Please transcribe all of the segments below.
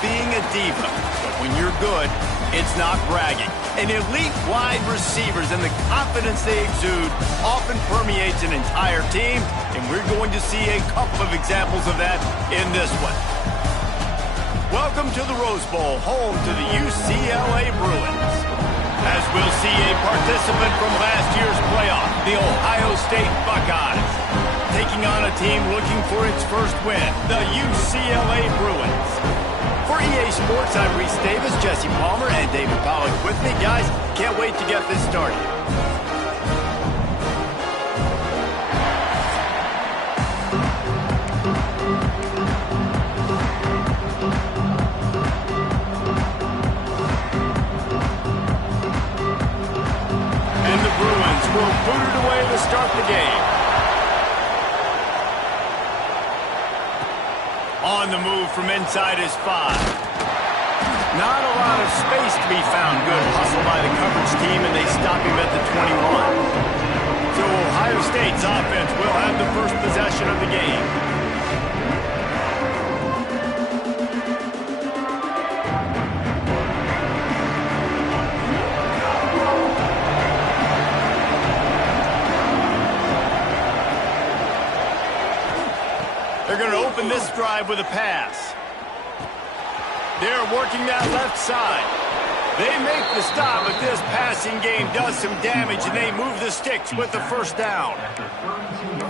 being a diva, but when you're good, it's not bragging. And elite wide receivers and the confidence they exude often permeates an entire team, and we're going to see a couple of examples of that in this one. Welcome to the Rose Bowl, home to the UCLA Bruins. As we'll see a participant from last year's playoff, the Ohio State Buckeyes, taking on a team looking for its first win, the UCLA Bruins. For EA Sports, I'm Reese Davis, Jesse Palmer, and David Pollack with me. Guys, can't wait to get this started. And the Bruins will boot it away to start the game. On the move from inside his 5. Not a lot of space to be found. Good hustle by the coverage team, and they stop him at the 21. So Ohio State's offense will have the first possession of the game. They're going to open this drive with a pass. They're working that left side. They make the stop, but this passing game does some damage, and they move the sticks with the first down.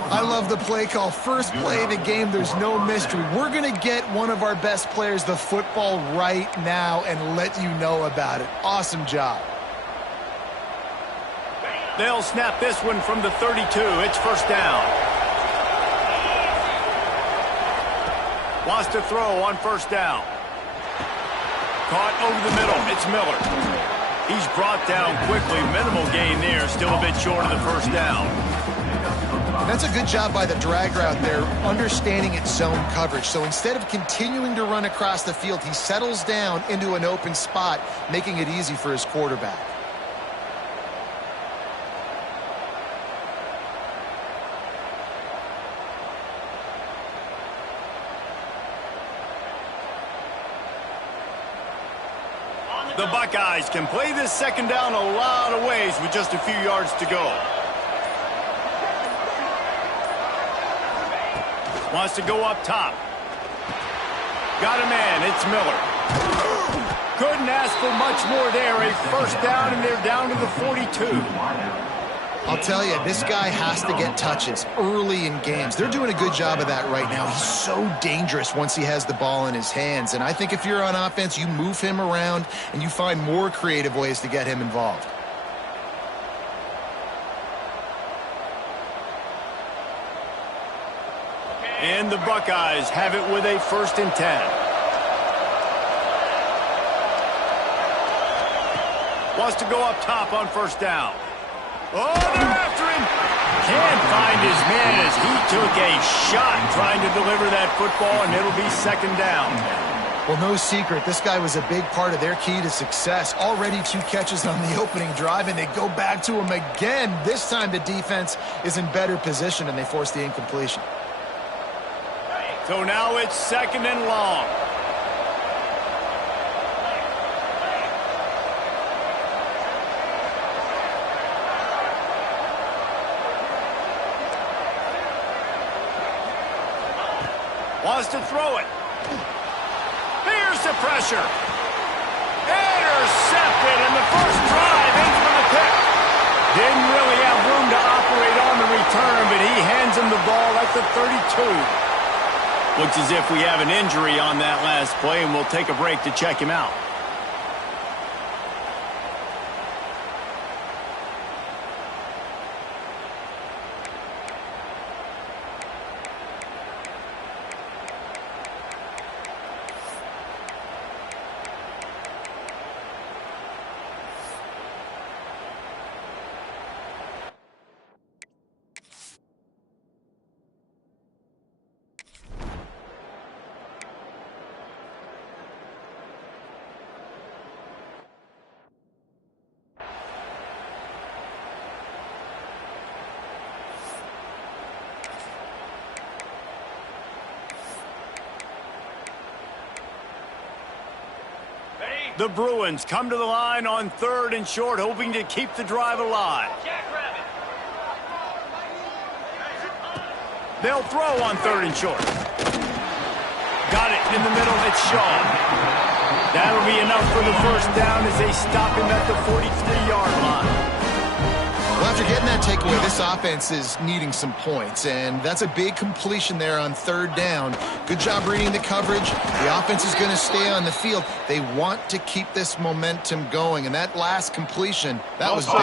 I love the play call. First play of the game, there's no mystery. We're going to get one of our best players the football right now and let you know about it. Awesome job. They'll snap this one from the 32. It's first down. Wants to throw on first down. Caught over the middle. It's Miller. He's brought down quickly. Minimal gain there. Still a bit short of the first down. That's a good job by the drag route there, understanding its zone coverage. So instead of continuing to run across the field, he settles down into an open spot, making it easy for his quarterback. The Buckeyes can play this second down a lot of ways with just a few yards to go. Wants to go up top. Got a man. It's Miller. Couldn't ask for much more there. A first down, and they're down to the 42. I'll tell you, this guy has to get touches early in games. They're doing a good job of that right now. He's so dangerous once he has the ball in his hands. And I think if you're on offense, you move him around and you find more creative ways to get him involved. And the Buckeyes have it with a 1st and 10. Wants to go up top on first down. Oh, they're after him. Can't find his man as he took a shot trying to deliver that football, and it'll be second down. Well, no secret, this guy was a big part of their key to success. Already 2 catches on the opening drive, and they go back to him again. This time the defense is in better position, and they force the incompletion. So now it's second and long. Wants to throw it. Here's the pressure. Intercepted, and the first drive ends with a pick. Didn't really have room to operate on the return, but he hands him the ball at the 32. Looks as if we have an injury on that last play, and we'll take a break to check him out. The Bruins come to the line on 3rd and short, hoping to keep the drive alive. They'll throw on 3rd and short. Got it in the middle. It's Shaw. That'll be enough for the first down as they stop him at the 43-yard line. Well, after getting that takeaway, this offense is needing some points, and that's a big completion there on 3rd down. Good job reading the coverage. The offense is going to stay on the field. They want to keep this momentum going, and that last completion, that was big.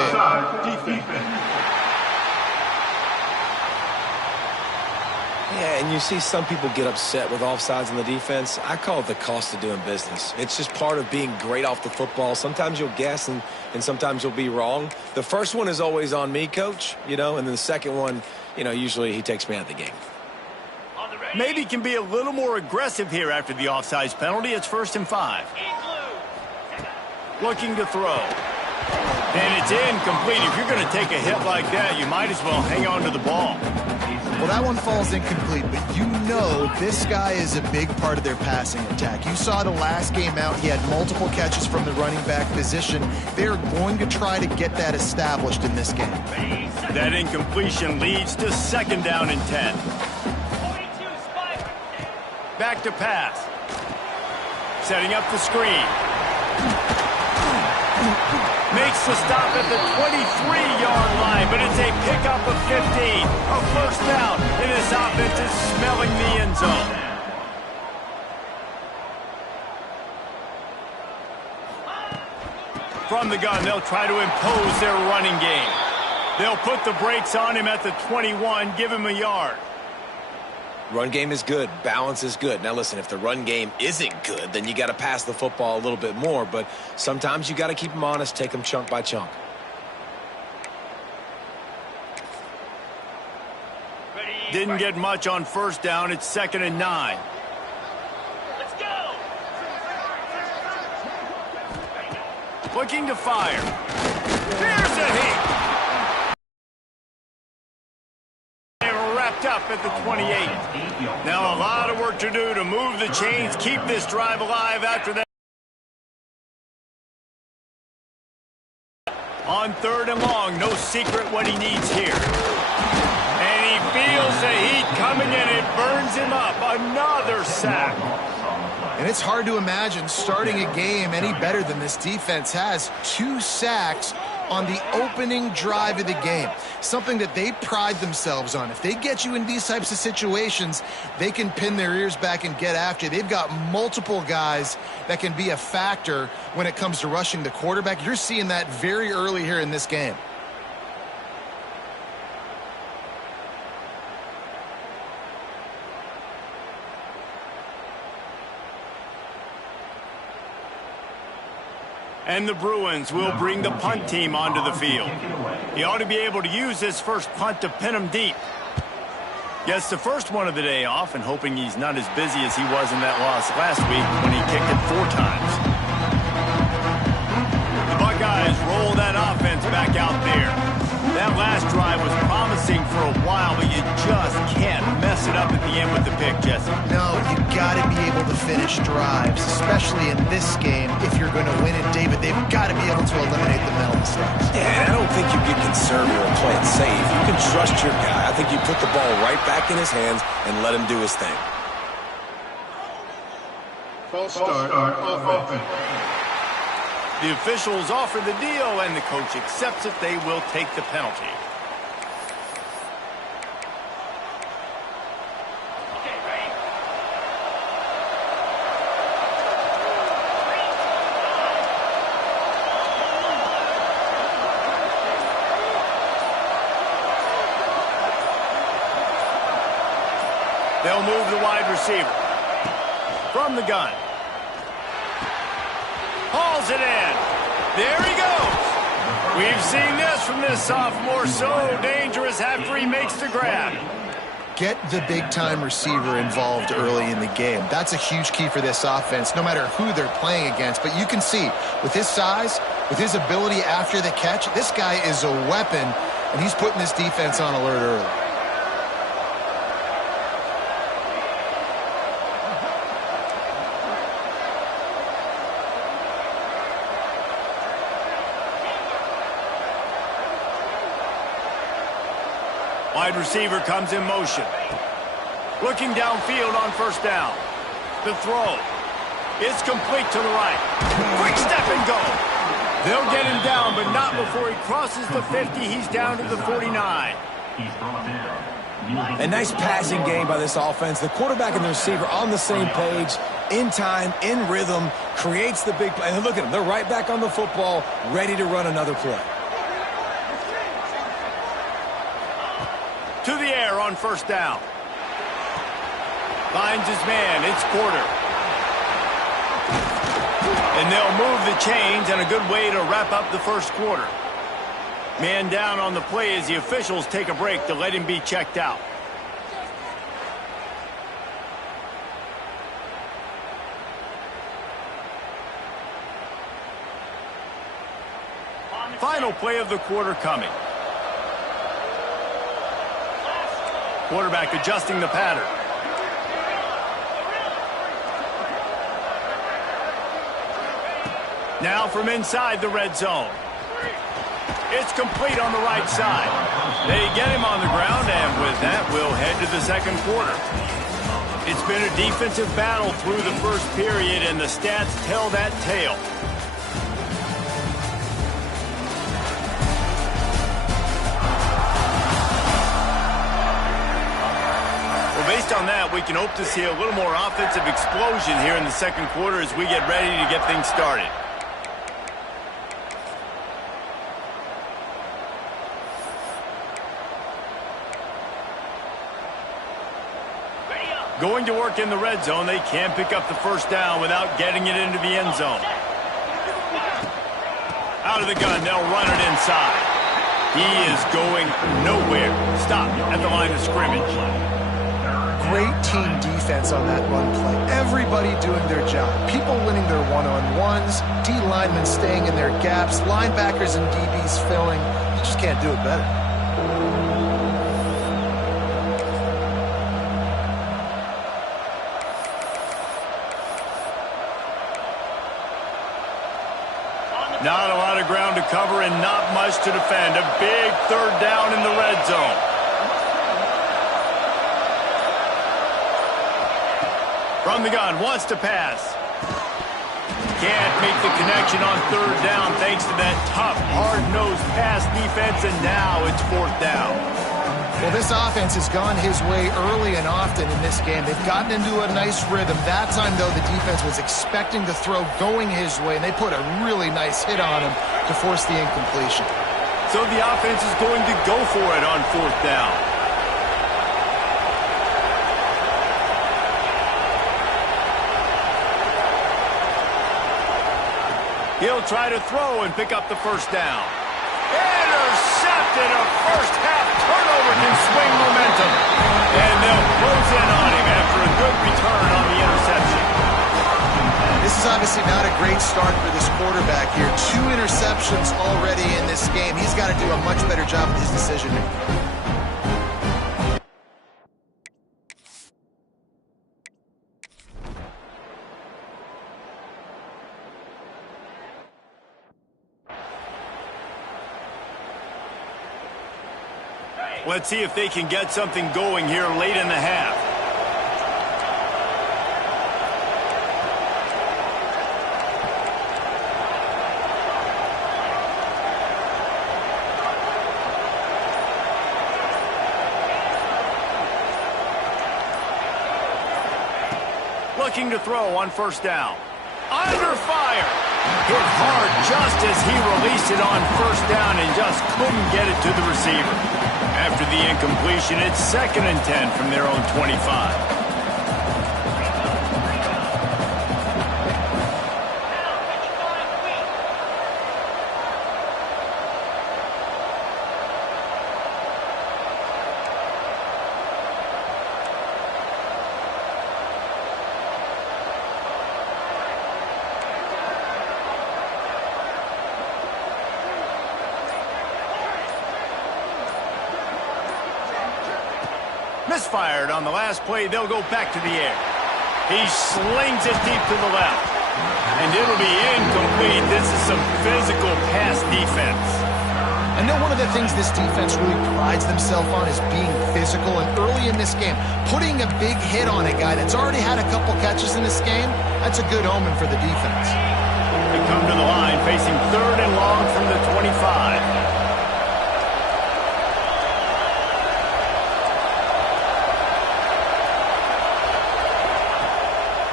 Yeah, and you see some people get upset with offsides in the defense. I call it the cost of doing business. It's just part of being great off the football. Sometimes you'll guess and sometimes you'll be wrong. The first one is always on me, Coach, and then the second one, usually he takes me out of the game. Maybe can be a little more aggressive here after the offsides penalty. It's 1st and 5. Looking to throw. And it's incomplete. If you're going to take a hit like that, you might as well hang on to the ball. Well, that one falls incomplete, but you know this guy is a big part of their passing attack. You saw the last game out, he had multiple catches from the running back position. They're going to try to get that established in this game. That incompletion leads to 2nd down and 10. Back to pass. Setting up the screen. Makes the stop at the 23-yard line, but it's a pickup of 15. A first down, and this offense is smelling the end zone. From the gun, they'll try to impose their running game. They'll put the brakes on him at the 21, give him a yard. Run game is good. Balance is good. Now, listen, if the run game isn't good, then you got to pass the football a little bit more. But sometimes you got to keep them honest, take them chunk by chunk. Didn't get much on 1st down. It's 2nd and 9. Let's go. Looking to fire. Here's a hit. Up at the 28. Now a lot of work to do to move the chains, keep this drive alive after that. On 3rd and long, no secret what he needs here. And he feels the heat coming in. It burns him up. Another sack. And it's hard to imagine starting a game any better than this defense has. 2 sacks on the opening drive of the game. Something that they pride themselves on. If they get you in these types of situations, they can pin their ears back and get after you. They've got multiple guys that can be a factor when it comes to rushing the quarterback. You're seeing that very early here in this game. And the Bruins will bring the punt team onto the field. He ought to be able to use this first punt to pin him deep. Gets the first one of the day off and hoping he's not as busy as he was in that loss last week when he kicked it 4 times. The Buckeyes roll that offense back out there. That last drive was promising for a while, but you just can't mess it up at the end with the pick, Jesse. No, you got to be able to finish drives, especially in this game. If you're going to win it, David, they've got to be able to eliminate the mental mistakes. Yeah, and I don't think you get conservative or play it safe. You can trust your guy. I think you put the ball right back in his hands and let him do his thing. False start on offense. The officials offer the deal, and the coach accepts it. They will take the penalty. Okay, ready? They'll move the wide receiver. From the gun. Hauls it in. There he goes. We've seen this from this sophomore. So dangerous after he makes the grab. Get the big-time receiver involved early in the game. That's a huge key for this offense, no matter who they're playing against. But you can see, with his size, with his ability after the catch, this guy is a weapon, and he's putting this defense on alert early. Wide receiver comes in motion. Looking downfield on first down. The throw. It's complete to the right. Quick step and go. They'll get him down, but not before he crosses the 50. He's down to the 49. A nice passing game by this offense. The quarterback and the receiver on the same page, in time, in rhythm, creates the big play. And look at them. They're right back on the football, ready to run another play. To the air on first down. Finds his man. It's Porter. And they'll move the chains, and a good way to wrap up the first quarter. Man down on the play as the officials take a break to let him be checked out. Final play of the quarter coming. Quarterback adjusting the pattern. Now from inside the red zone. It's complete on the right side. They get him on the ground, and with that, we'll head to the second quarter. It's been a defensive battle through the first period, and the stats tell that tale. Well, based on that, we can hope to see a little more offensive explosion here in the second quarter as we get ready to get things started. Going to work in the red zone. They can't pick up the first down without getting it into the end zone. Out of the gun, they'll run it inside. He is going nowhere. Stop at the line of scrimmage. Great team defense on that run play. Everybody doing their job. People winning their one-on-ones, D linemen staying in their gaps, linebackers and DBs filling. You just can't do it better. Not a lot of ground to cover and not much to defend. A big third down in the red zone. From the gun, wants to pass. Can't make the connection on third down thanks to that tough, hard-nosed pass defense, and now it's fourth down. Well, this offense has gone his way early and often in this game. They've gotten into a nice rhythm. That time, though, the defense was expecting the throw going his way, and they put a really nice hit on him to force the incompletion. So the offense is going to go for it on fourth down. He'll try to throw and pick up the first down. Intercepted. A first half turnover can swing momentum. And they'll close in on him after a good return on the interception. This is obviously not a great start for this quarterback here. 2 interceptions already in this game. He's got to do a much better job with his decision-making. Let's see if they can get something going here late in the half. Looking to throw on first down. Under fire. Hit hard just as he released it on first down and just couldn't get it to the receiver. After the incompletion, it's 2nd and 10 from their own 25. Misfired on the last play. They'll go back to the air. He slings it deep to the left. And it'll be incomplete. This is some physical pass defense. I know one of the things this defense really prides themselves on is being physical, and early in this game, putting a big hit on a guy that's already had a couple catches in this game, that's a good omen for the defense. They come to the line facing 3rd and long from the 25.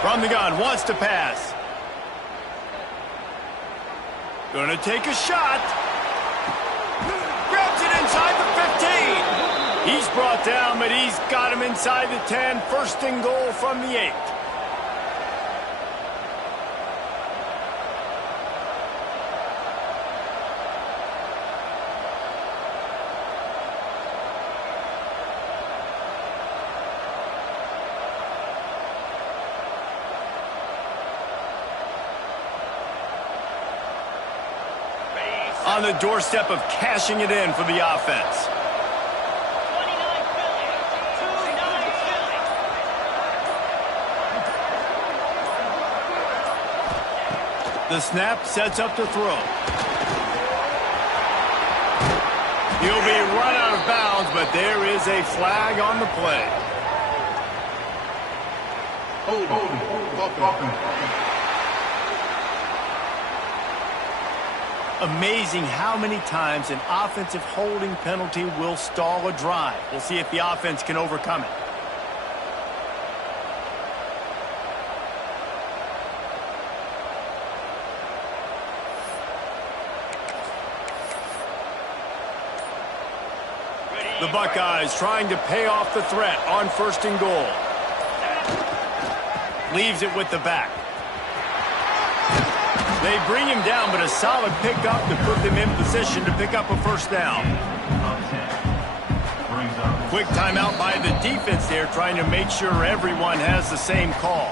From the gun, wants to pass. Gonna take a shot. Grabs it inside the 15. He's brought down, but he's got him inside the 10. 1st and goal from the 8. On the doorstep of cashing it in for the offense. The snap sets up to throw. He'll be run out of bounds, but there is a flag on the play. Amazing how many times an offensive holding penalty will stall a drive. We'll see if the offense can overcome it. The Buckeyes trying to pay off the threat on 1st and goal. Leaves it with the back. They bring him down, but a solid pickup to put them in position to pick up a 1st down. Quick timeout by the defense there, trying to make sure everyone has the same call.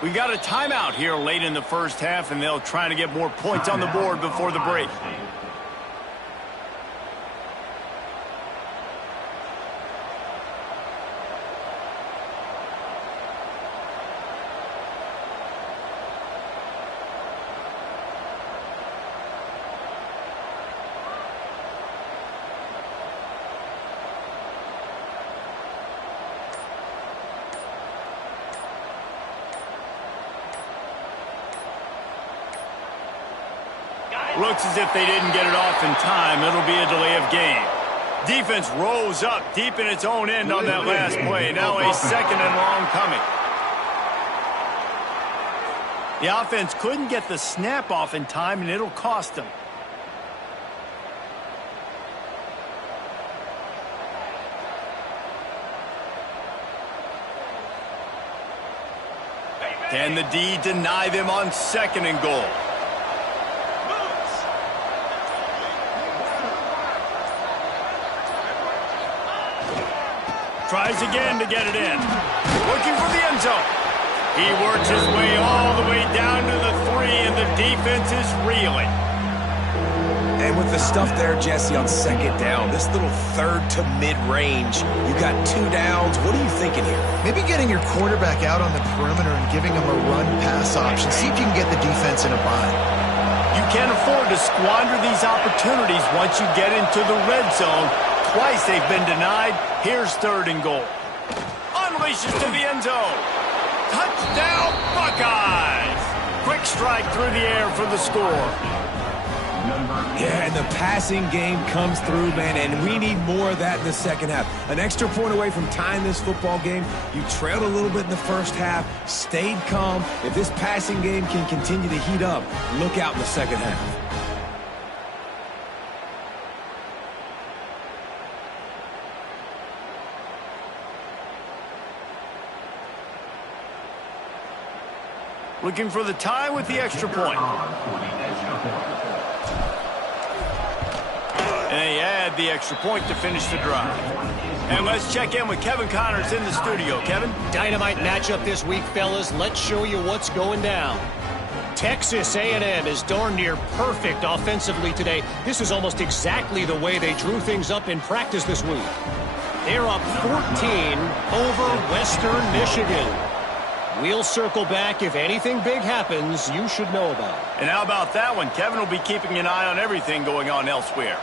We got a timeout here late in the 1st half, and they'll try to get more points on the board before the break. Looks as if they didn't get it off in time. It'll be a delay of game. Defense rose up deep in its own end on that last play. Now a 2nd and long coming. The offense couldn't get the snap off in time, and it'll cost them. Can the D deny them on 2nd and goal? Tries again to get it in. Looking for the end zone. He works his way all the way down to the 3, and the defense is reeling. And with the stuff there, Jesse, on 2nd down, this little 3rd to mid-range, you got 2 downs. What are you thinking here? Maybe getting your quarterback out on the perimeter and giving him a run-pass option. See if you can get the defense in a bind. You can't afford to squander these opportunities once you get into the red zone. Twice they've been denied. Here's 3rd and goal. Unleashes to the end zone. Touchdown, Buckeyes! Quick strike through the air for the score. Yeah, and the passing game comes through, man, and we need more of that in the 2nd half. An extra point away from tying this football game. You trailed a little bit in the 1st half, stayed calm. If this passing game can continue to heat up, look out in the 2nd half. Looking for the tie with the extra point. And they add the extra point to finish the drive. And let's check in with Kevin Connors in the studio. Kevin? Dynamite matchup this week, fellas. Let's show you what's going down. Texas A&M is darn near perfect offensively today. This is almost exactly the way they drew things up in practice this week. They're up 14 over Western Michigan. We'll circle back. If anything big happens, you should know about it. And how about that one? Kevin will be keeping an eye on everything going on elsewhere.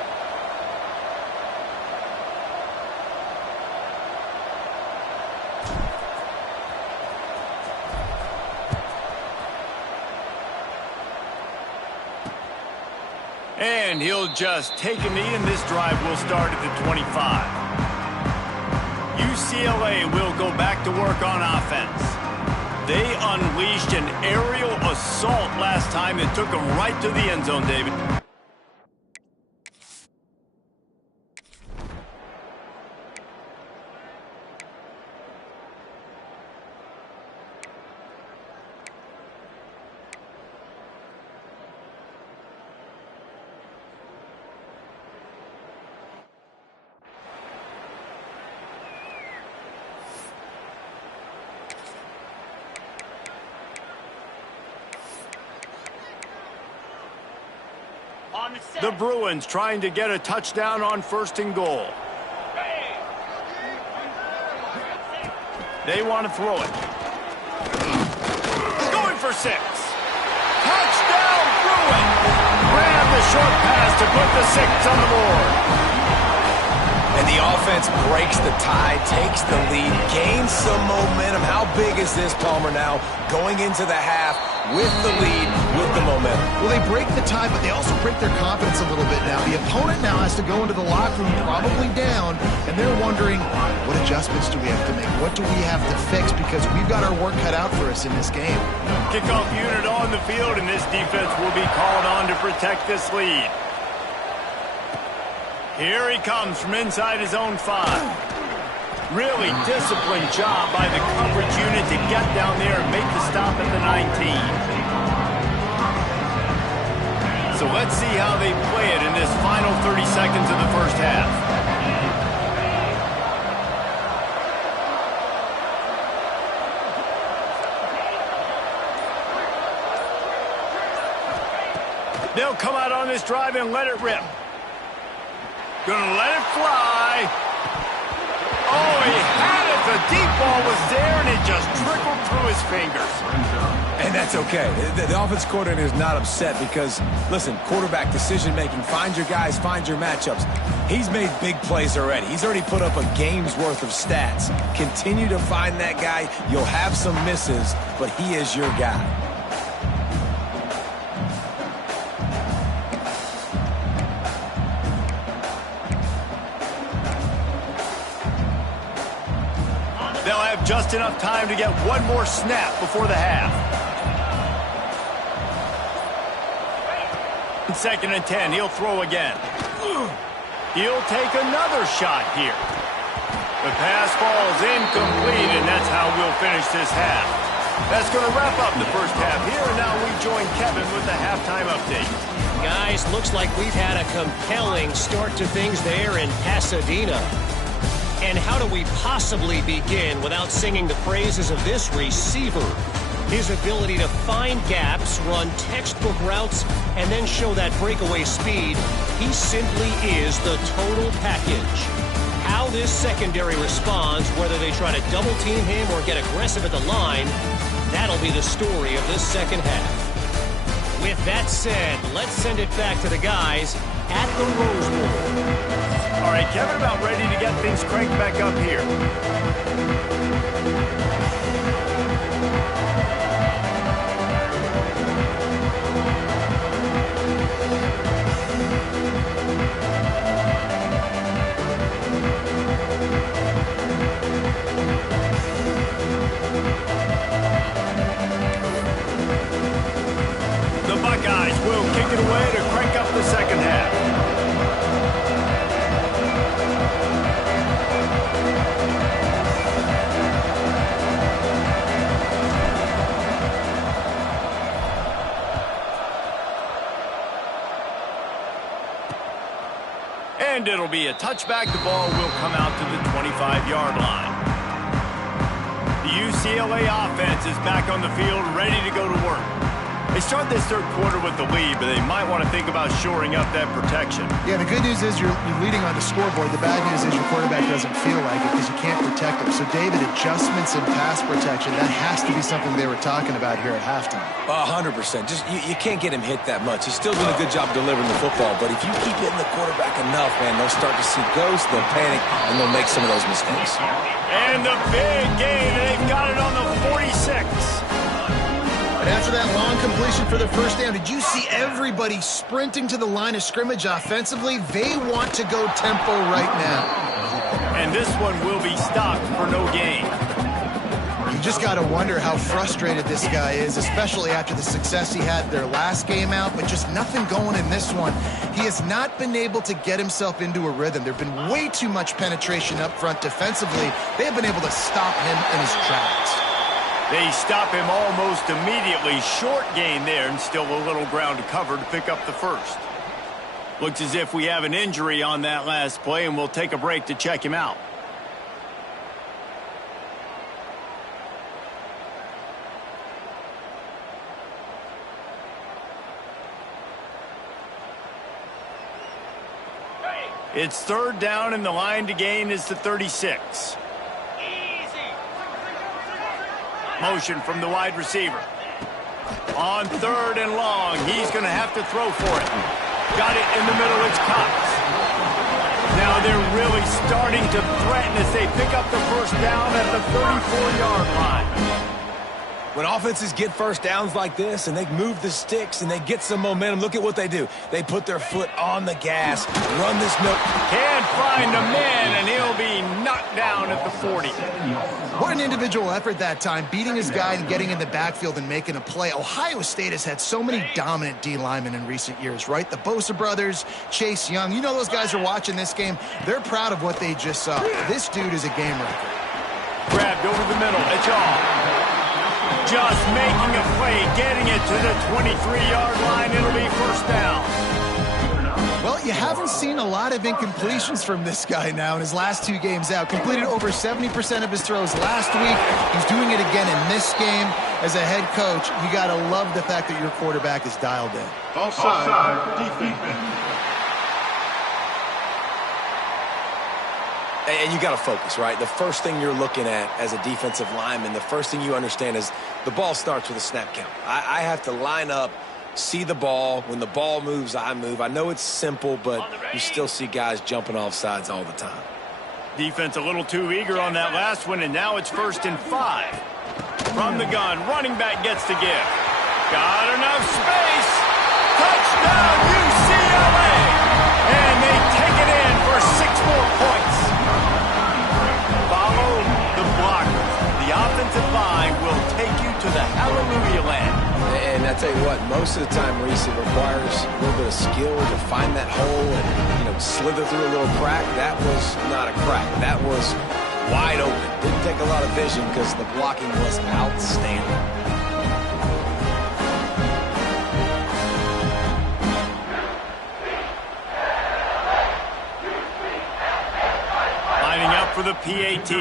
And he'll just take a knee, and this drive will start at the 25. UCLA will go back to work on offense. They unleashed an aerial assault last time that took them right to the end zone, David. The Bruins trying to get a touchdown on 1st and goal. They want to throw it. Going for 6. Touchdown Bruins! Grab the short pass to put the 6 on the board. And the offense breaks the tie, takes the lead, gains some momentum. How big is this, Palmer, now? Going into the half with the lead, with the momentum. Well, they break the tie, but they also break their confidence a little bit now. The opponent now has to go into the locker room probably down, and they're wondering, what adjustments do we have to make? What do we have to fix? Because we've got our work cut out for us in this game. Kickoff unit on the field, and this defense will be called on to protect this lead. Here he comes from inside his own 5. Really disciplined job by the coverage unit to get down there and make the stop at the 19. So let's see how they play it in this final 30 seconds of the first half. They'll come out on this drive and let it rip. Gonna let it fly. Oh, he had it. The deep ball was there, and it just trickled through his fingers. And that's okay. The offense coordinator is not upset because, listen, quarterback decision-making, find your guys, find your matchups. He's made big plays already. He's already put up a game's worth of stats. Continue to find that guy. You'll have some misses, but he is your guy. Just enough time to get one more snap before the half. 2nd and 10, he'll throw again. He'll take another shot here. The pass falls incomplete, and that's how we'll finish this half. That's going to wrap up the first half here, and now we join Kevin with the halftime update. Guys, looks like we've had a compelling start to things there in Pasadena. And how do we possibly begin without singing the praises of this receiver? His ability to find gaps, run textbook routes, and then show that breakaway speed. He simply is the total package. How this secondary responds, whether they try to double team him or get aggressive at the line, that'll be the story of this second half. With that said, let's send it back to the guys at the Rose Bowl. All right, Kevin, about ready to get things cranked back up here. The Buckeyes will kick it away to crank up the second half. And it'll be a touchback. The ball will come out to the 25-yard line. The UCLA offense is back on the field, ready to go to work. They start this third quarter with the lead, but they might want to think about shoring up that protection. Yeah, the good news is you're leading on the scoreboard. The bad news is your quarterback doesn't feel like it because you can't protect him. So, David, adjustments in pass protection, that has to be something they were talking about here at halftime. 100%. Just you can't get him hit that much. He's still doing a good job delivering the football, but if you keep hitting the quarterback enough, man, they'll start to see ghosts, they'll panic, and they'll make some of those mistakes. And the big gain, they've got it on the 46. And after that long completion for the first down, did you see everybody sprinting to the line of scrimmage offensively? They want to go tempo right now. And this one will be stopped for no gain. You just got to wonder how frustrated this guy is, especially after the success he had their last game out, but just nothing going in this one. He has not been able to get himself into a rhythm. There have been way too much penetration up front defensively. They have been able to stop him in his tracks. They stop him almost immediately. Short gain there, and still a little ground to cover to pick up the first. Looks as if we have an injury on that last play, and we'll take a break to check him out. It's third down, and the line to gain is the 36. Motion from the wide receiver. On third and long, he's going to have to throw for it. Got it in the middle, it's Cox. Now they're really starting to threaten as they pick up the first down at the 34-yard line. When offenses get first downs like this and they move the sticks and they get some momentum, look at what they do. They put their foot on the gas, run this note. Can't find a man, and he'll be knocked down at the 40. What an individual effort that time, beating his guy and getting in the backfield and making a play. Ohio State has had so many dominant D linemen in recent years, right? The Bosa brothers, Chase Young. You know those guys are watching this game. They're proud of what they just saw. This dude is a game wrecker. Grabbed over the middle. It's all. Just making a play, getting it to the 23-yard line. It'll be first down. Well, you haven't seen a lot of incompletions from this guy now in his last two games out. Completed over 70% of his throws last week. He's doing it again in this game. As a head coach, you got to love the fact that your quarterback is dialed in. Offside, defense. And you got to focus, right? The first thing you're looking at as a defensive lineman, the first thing you understand is the ball starts with a snap count. I have to line up, see the ball. When the ball moves, I move. I know it's simple, but you still see guys jumping off sides all the time. Defense a little too eager on that last one, and now it's 1st and 5. From the gun, running back gets the give. Got enough space. Touchdown, UCLA! And they take it in for 6 more points. Follow the blockers. The offensive line will take you to the hallelujah land. And I tell you what, most of the time, Reese, it requires a little bit of skill to find that hole and, slither through a little crack. That was not a crack. That was wide open. Didn't take a lot of vision because the blocking was outstanding. Lining up for the PAT.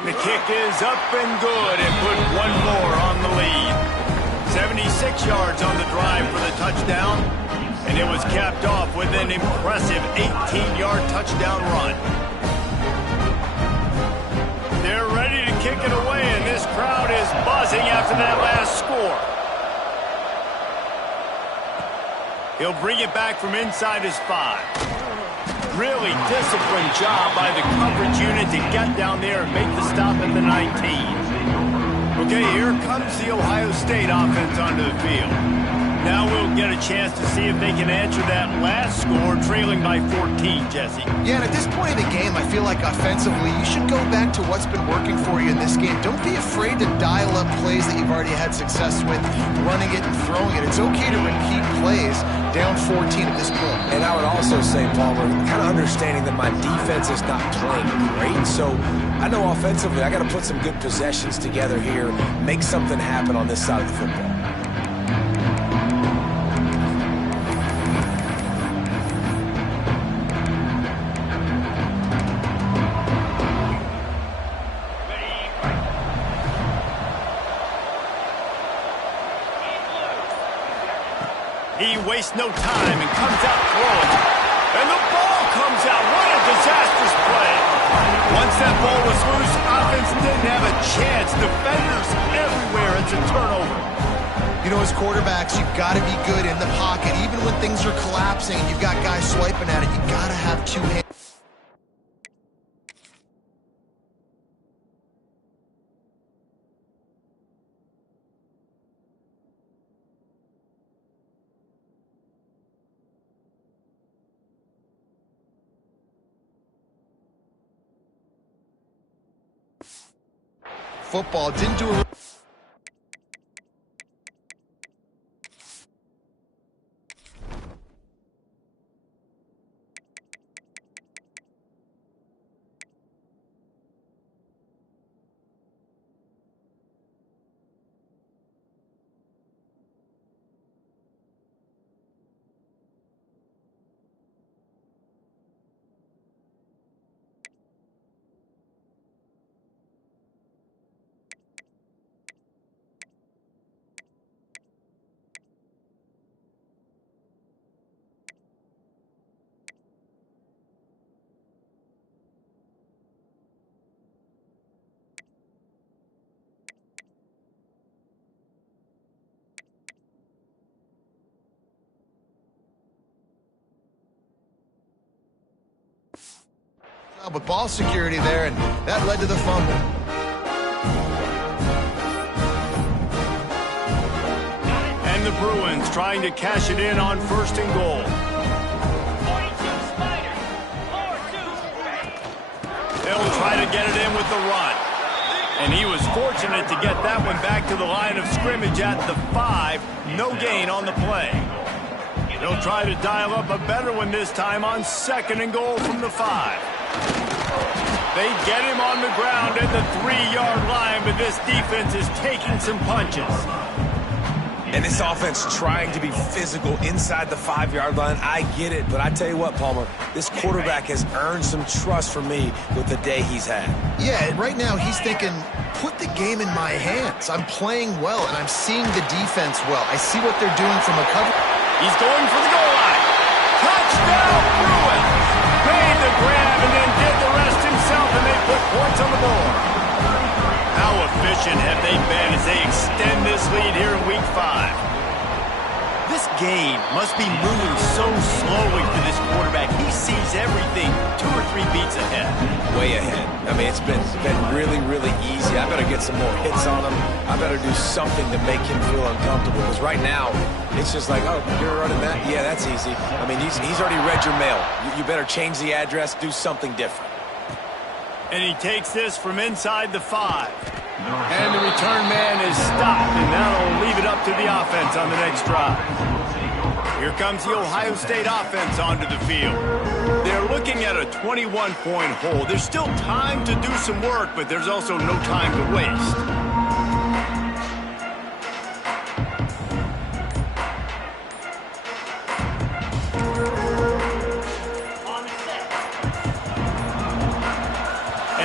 The kick is up and good, and put one more on the lead. 76 yards on the drive for the touchdown, and it was capped off with an impressive 18-yard touchdown run. They're ready to kick it away, and this crowd is buzzing after that last score. He'll bring it back from inside his 5. Really disciplined job by the coverage unit to get down there and make the stop at the 19. Okay, here comes the Ohio State offense onto the field. Now we'll get a chance to see if they can answer that last score, trailing by 14, Jesse. Yeah, and at this point in the game, I feel like offensively, you should go back to what's been working for you in this game. Don't be afraid to dial up plays that you've already had success with, running it and throwing it. It's okay to repeat plays down 14 at this point. And I would also say, Palmer, kind of understanding that my defense is not playing great, so I know offensively I got to put some good possessions together here, make something happen on this side of the football. He wastes no time and comes out throwing. And the ball comes out. What a disastrous play. Once that ball was loose, offense didn't have a chance. Defenders everywhere. It's a turnover. You know, as quarterbacks, you've got to be good in the pocket. Even when things are collapsing and you've got guys swiping at it, you've got to have two hands. Football didn't do a... With ball security there, and that led to the fumble. And the Bruins trying to cash it in on 1st and goal. 42 Spider. 4-2. They'll try to get it in with the run. And he was fortunate to get that one back to the line of scrimmage at the 5. No gain on the play. They'll try to dial up a better one this time on 2nd and goal from the 5. They get him on the ground at the 3-yard line, but this defense is taking some punches. And this offense trying to be physical inside the 5-yard line. I get it, but I tell you what, Palmer, this quarterback has earned some trust from me with the day he's had. Yeah, right now he's thinking, put the game in my hands. I'm playing well, and I'm seeing the defense well. I see what they're doing from a cover. He's going for the goal line. Touchdown, Bruins! Made the grab and then did the rest himself, and they put points on the board. How efficient have they been as they extend this lead here in Week 5? This game must be moving so slowly for this quarterback. He sees everything 2 or 3 beats ahead. Way ahead. I mean, it's been really, really easy. I better get some more hits on him. I better do something to make him feel uncomfortable. Because right now, it's just like, oh, you're running that? Yeah, that's easy. I mean, he's already read your mail. You better change the address, do something different. And he takes this from inside the 5. And the return man is stopped, and that'll leave it up to the offense on the next drive. Here comes the Ohio State offense onto the field. They're looking at a 21-point hole. There's still time to do some work, but there's also no time to waste.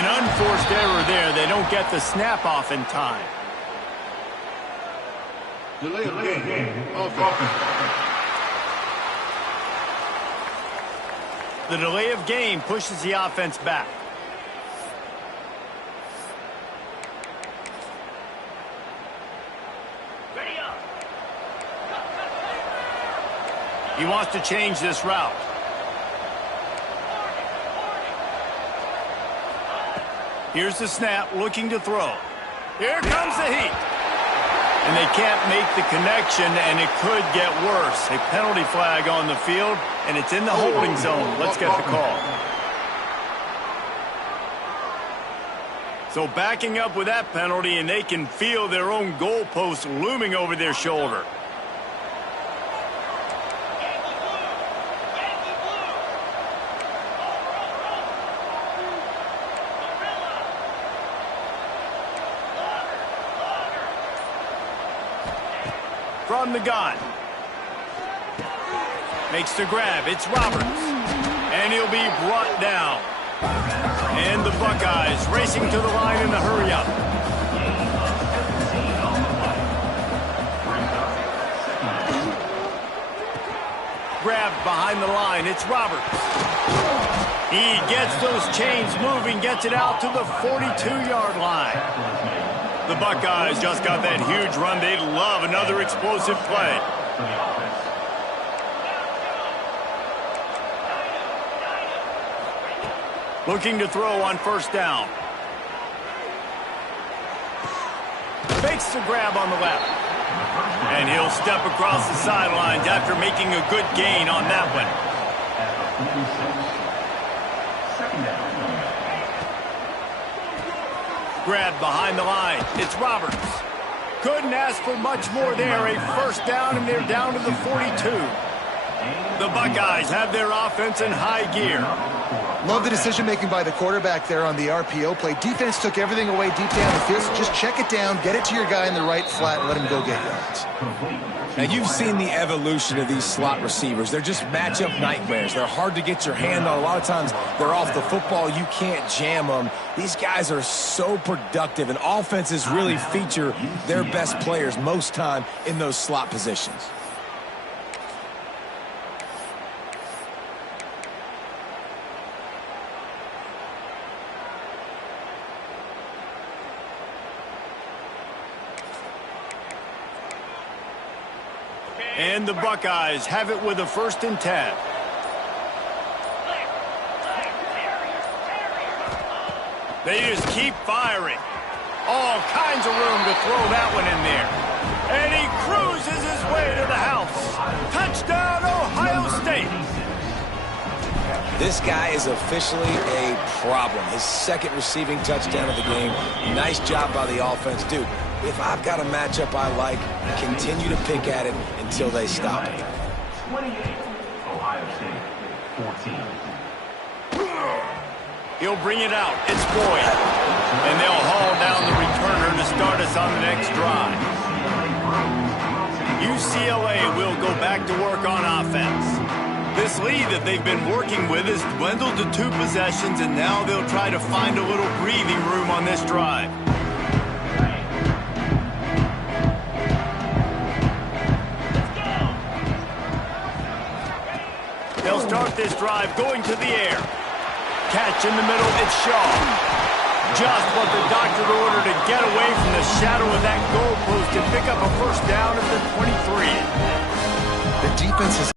Unforced error there. They don't get the snap off in time. Delay of game. Offense. The delay of game pushes the offense back. Ready up. He wants to change this route. Here's the snap, looking to throw. Here comes the heat. And they can't make the connection, and it could get worse. A penalty flag on the field, and it's in the holding zone. Let's get the call. So backing up with that penalty, and they can feel their own goalpost looming over their shoulder. From the gun. Makes the grab. It's Roberts. And he'll be brought down. And the Buckeyes racing to the line in the hurry-up. grabbed behind the line. It's Roberts. He gets those chains moving, gets it out to the 42-yard line. The Buckeyes just got that huge run. They'd love another explosive play. Looking to throw on first down. Fakes the grab on the left. And he'll step across the sidelines after making a good gain on that one. Grab behind the line. It's Roberts. Couldn't ask for much more there. A first down, and they're down to the 42. The Buckeyes have their offense in high gear. Love the decision-making by the quarterback there on the RPO play. Defense took everything away deep down the field, so just check it down, get it to your guy in the right flat, and let him go get yards. Now, you've seen the evolution of these slot receivers. They're just matchup nightmares. They're hard to get your hand on. A lot of times, they're off the football. You can't jam them. These guys are so productive, and offenses really feature their best players most time in those slot positions. And the Buckeyes have it with a 1st and 10. They just keep firing. All kinds of room to throw that one in there. And he cruises his way to the house. Touchdown, Ohio State. This guy is officially a problem. His 2nd receiving touchdown of the game. Nice job by the offense. Dude, if I've got a matchup I like, continue to pick at it until they stop it. 28, Ohio State, 14. He'll bring it out. It's Boyd. And they'll haul down the returner to start us on the next drive. UCLA will go back to work on offense. This lead that they've been working with has dwindled to 2 possessions, and now they'll try to find a little breathing room on this drive. They'll start this drive going to the air. Catch in the middle, it's Shaw. Just what the doctor ordered to get away from the shadow of that goalpost and pick up a first down at the 23. The defense has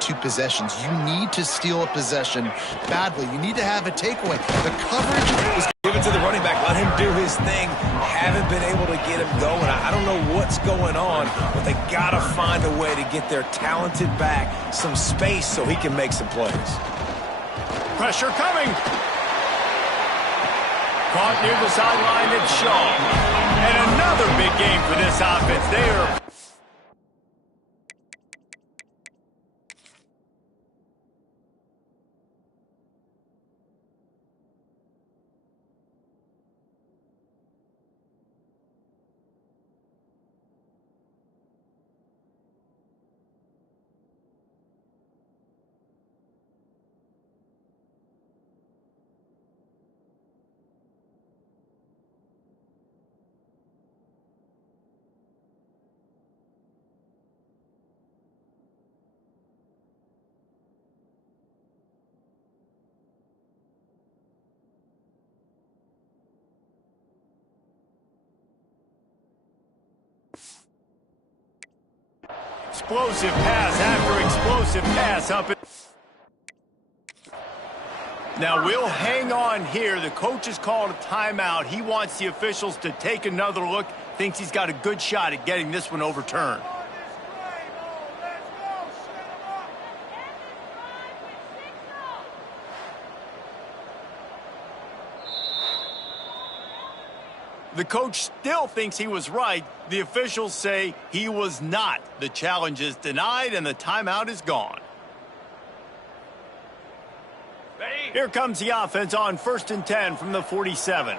2 possessions. You need to steal a possession badly. You need to have a takeaway. The coverage was Give it to the running back. Let him do his thing. Haven't been able to get him going. I don't know what's going on, but they got to find a way to get their talented back some space so he can make some plays. Pressure coming. Caught near the sideline, it's Shaw. And another big game for this offense. They are... Explosive pass after explosive pass up. Now we'll hang on here. The coach has called a timeout. He wants the officials to take another look. Thinks he's got a good shot at getting this one overturned. The coach still thinks he was right. The officials say he was not. The challenge is denied, and the timeout is gone. Here comes the offense on 1st and 10 from the 47.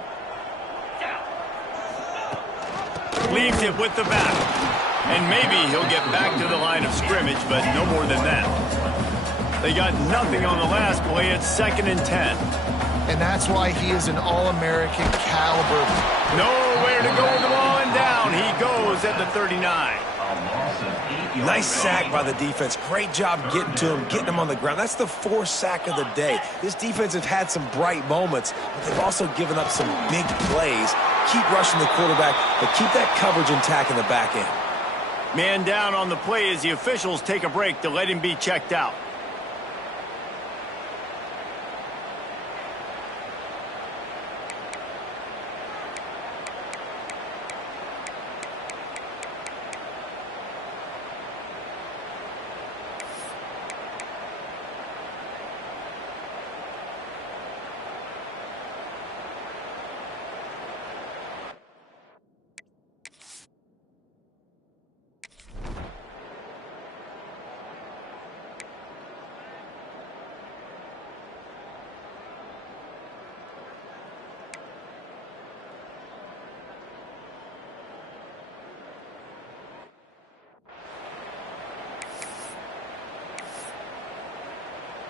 Leaves it with the back. And maybe he'll get back to the line of scrimmage, but no more than that. They got nothing on the last play. It's 2nd and 10. And that's why he is an All-American caliber. Nowhere to go with the ball, and down he goes at the 39. Nice sack by the defense. Great job getting to him, getting him on the ground. That's the fourth sack of the day. This defense has had some bright moments, but they've also given up some big plays. Keep rushing the quarterback, but keep that coverage intact in the back end. Man down on the play as the officials take a break to let him be checked out.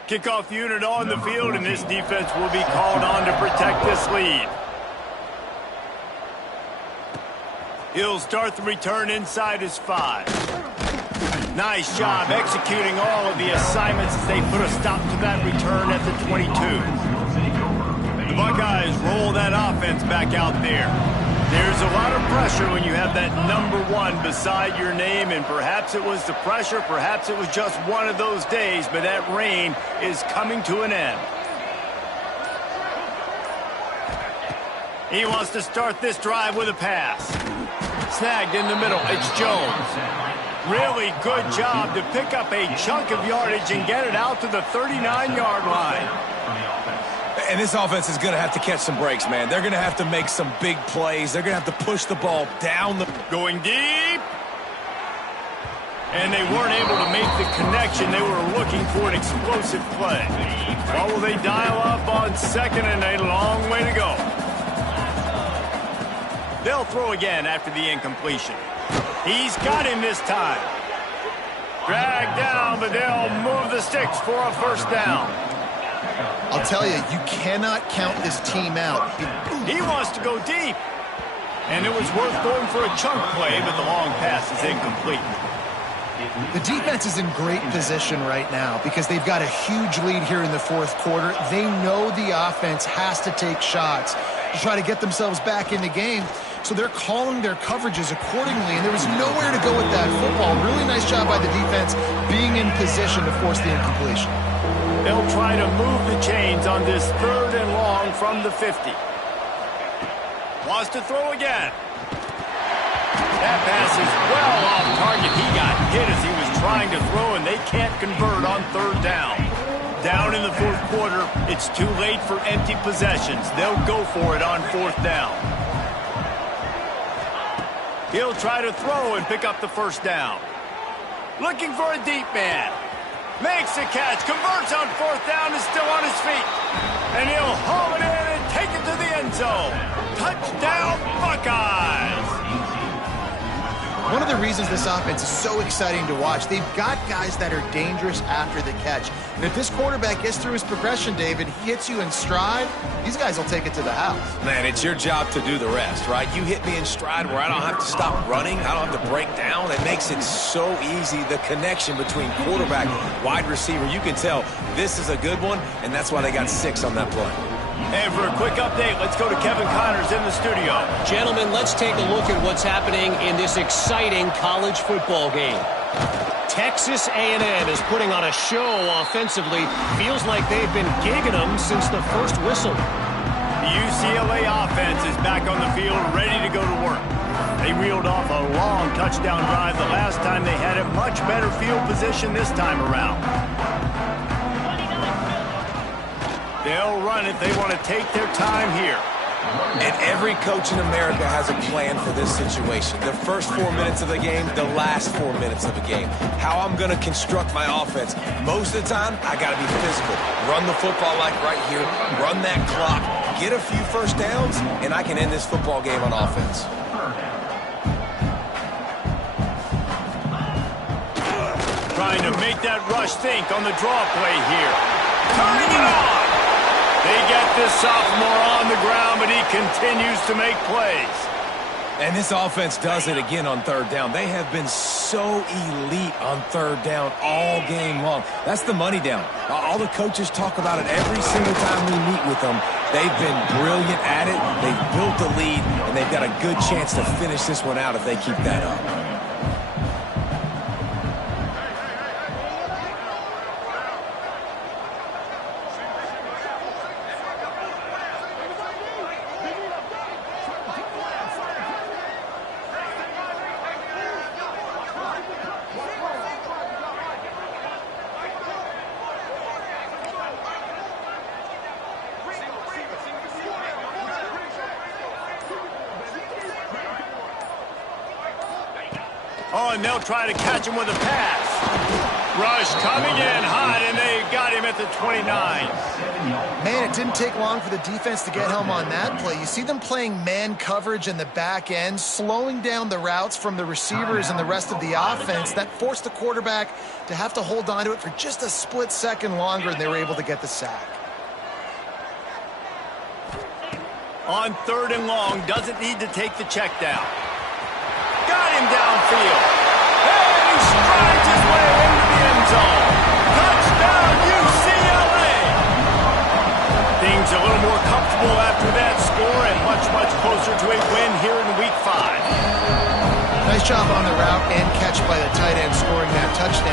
Kickoff unit on the field, and this defense will be called on to protect this lead. He'll start the return inside his 5. Nice job executing all of the assignments as they put a stop to that return at the 22. The Buckeyes roll that offense back out there. There's a lot of pressure when you have that number 1 beside your name, and perhaps it was the pressure, perhaps it was just one of those days, but that reign is coming to an end. He wants to start this drive with a pass. Snagged in the middle, it's Jones. Really good job to pick up a chunk of yardage and get it out to the 39-yard line. And this offense is going to have to catch some breaks, man. They're going to have to make some big plays. They're going to have to push the ball down the... Going deep. And they weren't able to make the connection. They were looking for an explosive play. What will they dial up on second, and a long way to go. They'll throw again after the incompletion. He's got him this time. Dragged down, but they'll move the sticks for a first down. I'll tell you, you cannot count this team out. He wants to go deep. And it was worth going for a chunk play, but the long pass is incomplete. The defense is in great position right now because they've got a huge lead here in the fourth quarter. They know the offense has to take shots to try to get themselves back in the game. So they're calling their coverages accordingly, and there was nowhere to go with that football. Really nice job by the defense being in position to force the incompletion. They'll try to move the chains on this 3rd and long from the 50. Wants to throw again. That pass is well off target. He got hit as he was trying to throw, and they can't convert on 3rd down. Down in the fourth quarter, it's too late for empty possessions. They'll go for it on 4th down. He'll try to throw and pick up the first down. Looking for a deep man. Makes the catch, converts on 4th down, is still on his feet. And he'll haul it in and take it to the end zone. Touchdown, Buckeyes! One of the reasons this offense is so exciting to watch, they've got guys that are dangerous after the catch. And if this quarterback gets through his progression, David, he hits you in stride, these guys will take it to the house. Man, it's your job to do the rest, right? You hit me in stride where I don't have to stop running. I don't have to break down. It makes it so easy, the connection between quarterback, wide receiver. You can tell this is a good one, and that's why they got 6 on that play. And for a quick update, let's go to Kevin Connors in the studio. Gentlemen, let's take a look at what's happening in this exciting college football game. Texas A&M is putting on a show offensively. Feels like they've been gigging them since the first whistle. The UCLA offense is back on the field, ready to go to work. They reeled off a long touchdown drive the last time. They had a much better field position this time around. They'll run it. They want to take their time here. And every coach in America has a plan for this situation. The first 4 minutes of the game, the last 4 minutes of the game. How I'm going to construct my offense. Most of the time, I got to be physical. Run the football like right here. Run that clock. Get a few first downs, and I can end this football game on offense. Trying to make that rush think on the draw play here. Turning it on. They get this sophomore on the ground, but he continues to make plays. And this offense does it again on third down. They have been so elite on third down all game long. That's the money down. All the coaches talk about it every single time we meet with them. They've been brilliant at it. They've built the lead, and they've got a good chance to finish this one out if they keep that up. Oh, and they'll try to catch him with a pass. Rush coming in hot, and they got him at the 29. Man, it didn't take long for the defense to get home on that play. You see them playing man coverage in the back end, slowing down the routes from the receivers and the rest of the offense. That forced the quarterback to have to hold on to it for just a split second longer, and they were able to get the sack. On third and long, doesn't need to take the check down. Got him downfield. And he strides his way into the end zone. Touchdown, UCLA! Things a little more comfortable after that score and much, much closer to a win here in Week 5. Nice job on the route and catch by the tight end scoring that touchdown.